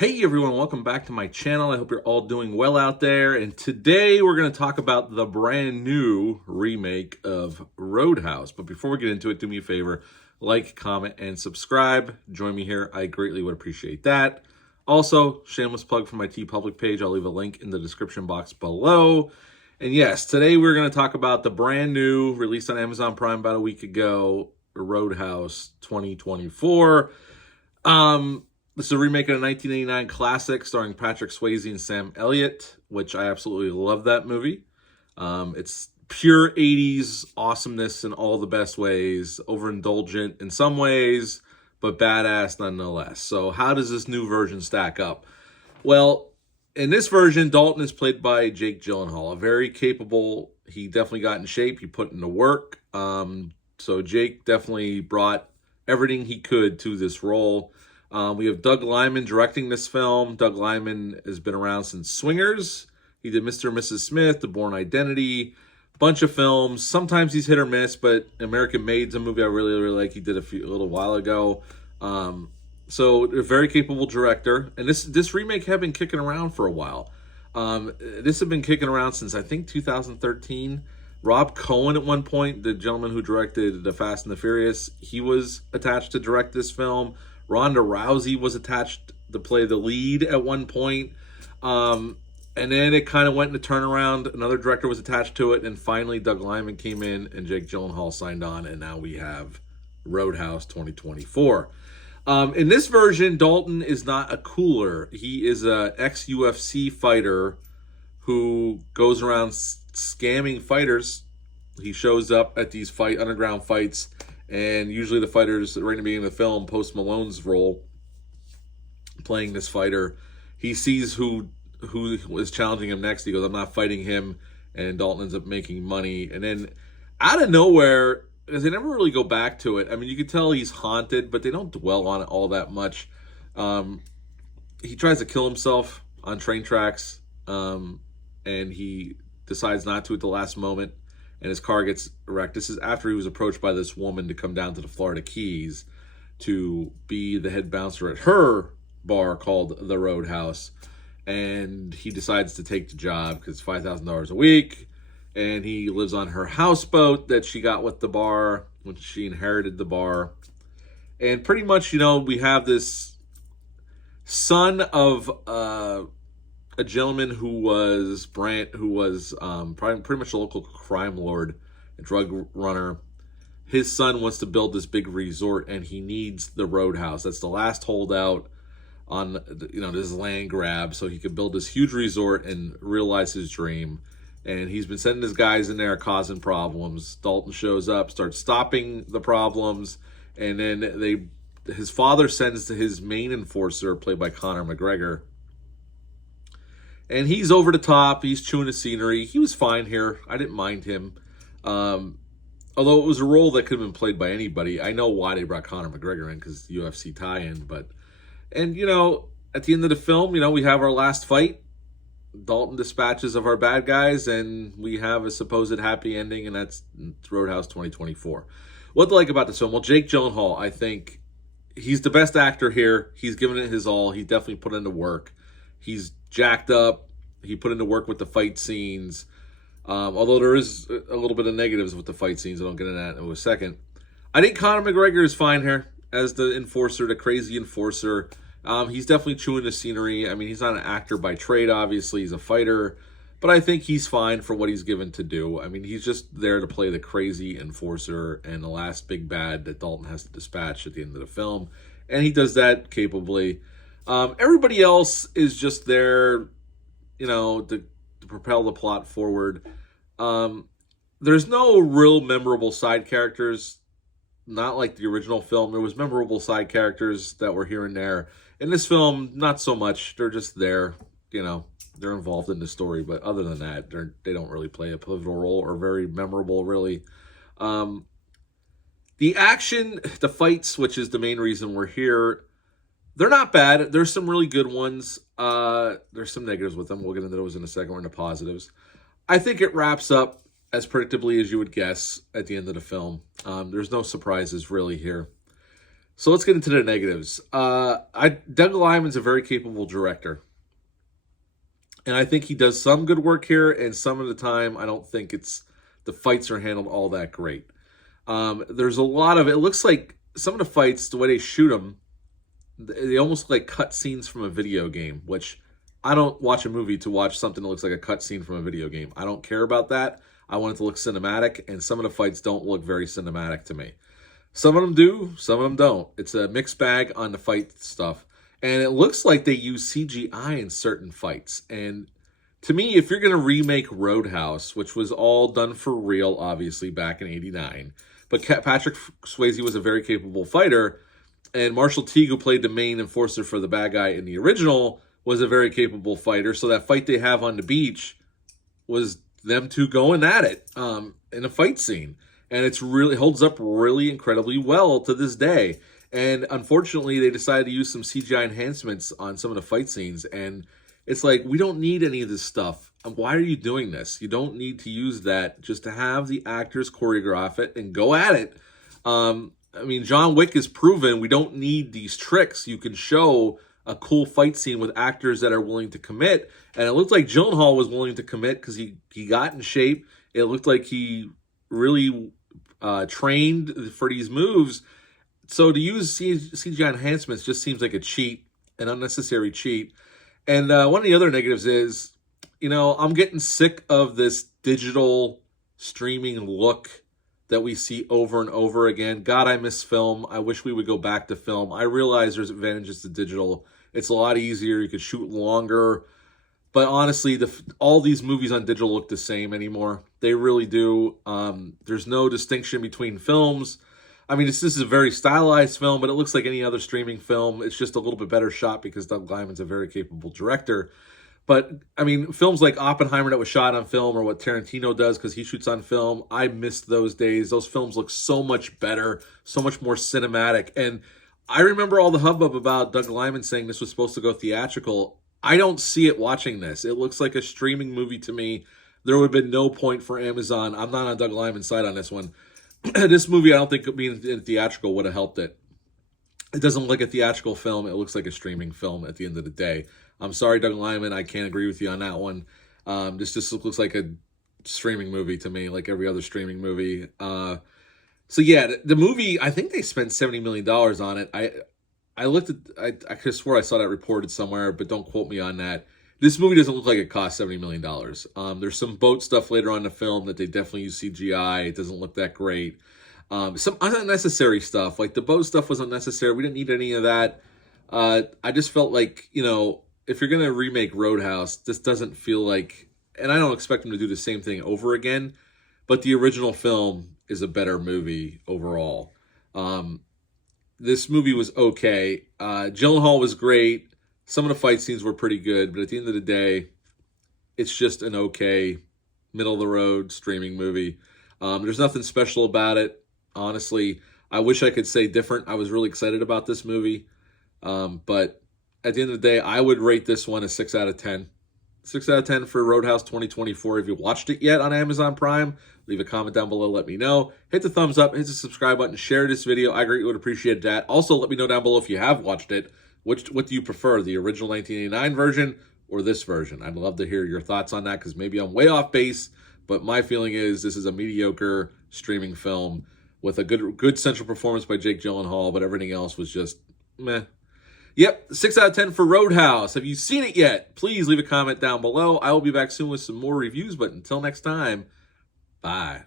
Hey everyone, welcome back to my channel. I hope you're all doing well out there. And today we're going to talk about the brand new remake of Roadhouse. But before we get into it, do me a favor, like, comment, and subscribe. Join me here. I greatly would appreciate that. Also, shameless plug for my TeePublic page. I'll leave a link in the description box below. And yes, today we're going to talk about the brand new, released on Amazon Prime about a week ago, Roadhouse 2024. This is a remake of a 1989 classic starring Patrick Swayze and Sam Elliott, which I absolutely love that movie. It's pure 80s awesomeness in all the best ways, overindulgent in some ways, but badass nonetheless. So how does this new version stack up? Well, in this version, Dalton is played by Jake Gyllenhaal, a very capable, he definitely got in shape, he put into work. So Jake definitely brought everything he could to this role. We have Doug Liman directing this film. Doug Liman has been around since Swingers. He did Mr. and Mrs. Smith, The Bourne Identity, bunch of films. Sometimes he's hit or miss, but American Made's a movie I really like. He did a little while ago. So a very capable director. And this remake had been kicking around for a while. This had been kicking around since I think 2013. Rob Cohen at one point, the gentleman who directed The Fast and the Furious, he was attached to direct this film. Ronda Rousey was attached to play the lead at one point. And then it kind of went into turnaround. Another director was attached to it. And finally, Doug Liman came in and Jake Gyllenhaal signed on. And now we have Roadhouse 2024. In this version, Dalton is not a cooler. He is a ex-UFC fighter who goes around scamming fighters. He shows up at these underground fights. And usually the fighters, right in the beginning of the film, Post Malone's role, playing this fighter, he sees who is challenging him next. He goes, I'm not fighting him. And Dalton ends up making money. And then out of nowhere, because they never really go back to it. I mean, you can tell he's haunted, but they don't dwell on it all that much. He tries to kill himself on train tracks. And he decides not to at the last moment. And his car gets wrecked. This is after he was approached by this woman to come down to the Florida Keys to be the head bouncer at her bar called the Roadhouse. And he decides to take the job because it's $5,000 a week. And he lives on her houseboat that she got with the bar, which she inherited the bar. And pretty much, we have this son of a gentleman who was pretty much a local crime lord, a drug runner. His son wants to build this big resort, and he needs the Roadhouse. That's the last holdout on this land grab, so he could build this huge resort and realize his dream. And he's been sending his guys in there causing problems. Dalton shows up, starts stopping the problems, and then his father sends to his main enforcer, played by Conor McGregor. And he's over the top. He's chewing the scenery. He was fine here. I didn't mind him. Although it was a role that could have been played by anybody. I know why they brought Conor McGregor in, because UFC tie-in. And at the end of the film, we have our last fight. Dalton dispatches of our bad guys, and we have a supposed happy ending, and that's Roadhouse 2024. What to like about this film? Well, Jake Gyllenhaal, I think he's the best actor here. He's given it his all. He definitely put into work. He's jacked up. He put into work with the fight scenes. Although there is a little bit of negatives with the fight scenes. I don't get into that in a second. I think Conor McGregor is fine here as the enforcer, the crazy enforcer. He's definitely chewing the scenery. I mean, he's not an actor by trade, obviously. He's a fighter. But I think he's fine for what he's given to do. I mean, he's just there to play the crazy enforcer and the last big bad that Dalton has to dispatch at the end of the film. And he does that capably. Everybody else is just there, to propel the plot forward. There's no real memorable side characters, not like the original film. There was memorable side characters that were here and there. In this film, not so much. They're just there, they're involved in the story. But other than that, they don't really play a pivotal role or very memorable, really. The action, the fights, which is the main reason we're here, they're not bad. There's some really good ones. There's some negatives with them. We'll get into those in a second. We're into positives. I think it wraps up as predictably as you would guess at the end of the film. There's no surprises really here. So let's get into the negatives. Doug Liman's a very capable director. And I think he does some good work here, and some of the time I don't think the fights are handled all that great. There's a lot of it looks like some of the fights, the way they shoot them, they almost look like cut scenes from a video game, which I don't watch a movie to watch something that looks like a cut scene from a video game. I don't care about that. I want it to look cinematic, and some of the fights don't look very cinematic to me. Some of them do, some of them don't. It's a mixed bag on the fight stuff. And it looks like they use CGI in certain fights. And to me, if you're going to remake Roadhouse, which was all done for real, obviously, back in '89, but Patrick Swayze was a very capable fighter, and Marshall Teague, who played the main enforcer for the bad guy in the original, was a very capable fighter. So that fight they have on the beach was them two going at it in a fight scene. And it's really holds up really incredibly well to this day. And unfortunately, they decided to use some CGI enhancements on some of the fight scenes. And it's like, we don't need any of this stuff. Why are you doing this? You don't need to use that, just to have the actors choreograph it and go at it. I mean, John Wick is proven we don't need these tricks. You can show a cool fight scene with actors that are willing to commit. And it looked like Gyllenhaal was willing to commit because he got in shape. It looked like he really trained for these moves. So to use CGI enhancements just seems like a cheat, an unnecessary cheat. And one of the other negatives is, I'm getting sick of this digital streaming look that we see over and over again. God, I miss film. I wish we would go back to film. I realize there's advantages to digital. It's a lot easier. You could shoot longer. But honestly, all these movies on digital look the same anymore. They really do. There's no distinction between films. I mean, this is a very stylized film, but it looks like any other streaming film. It's just a little bit better shot because Doug Liman's a very capable director. But, I mean, films like Oppenheimer that was shot on film, or what Tarantino does because he shoots on film, I missed those days. Those films look so much better, so much more cinematic. And I remember all the hubbub about Doug Liman saying this was supposed to go theatrical. I don't see it watching this. It looks like a streaming movie to me. There would have been no point for Amazon. I'm not on Doug Liman's side on this one. This movie, I don't think being in theatrical would have helped it. It doesn't look like a theatrical film. It looks like a streaming film at the end of the day. I'm sorry, Doug Liman. I can't agree with you on that one. This just looks like a streaming movie to me, like every other streaming movie. So yeah, the movie, I think they spent $70 million on it. I looked at, I could have swore I saw that reported somewhere, but don't quote me on that. This movie doesn't look like it cost $70 million. There's some boat stuff later on in the film that they definitely use CGI. It doesn't look that great. Some unnecessary stuff, like the boat stuff was unnecessary. We didn't need any of that. I just felt like, if you're going to remake Roadhouse, this doesn't feel like, and I don't expect them to do the same thing over again, but the original film is a better movie overall. This movie was okay. Gyllenhaal was great. Some of the fight scenes were pretty good, but at the end of the day, it's just an okay, middle-of-the-road streaming movie. There's nothing special about it, honestly. I wish I could say different. I was really excited about this movie, but at the end of the day, I would rate this one a 6 out of 10. 6 out of 10 for Roadhouse 2024. If you watched it yet on Amazon Prime, leave a comment down below. Let me know. Hit the thumbs up. Hit the subscribe button. Share this video. I greatly would appreciate that. Also, let me know down below if you have watched it. What do you prefer, the original 1989 version or this version? I'd love to hear your thoughts on that because maybe I'm way off base, but my feeling is this is a mediocre streaming film with a good central performance by Jake Gyllenhaal, but everything else was just meh. Yep, 6 out of 10 for Roadhouse. Have you seen it yet? Please leave a comment down below. I will be back soon with some more reviews, but until next time, bye.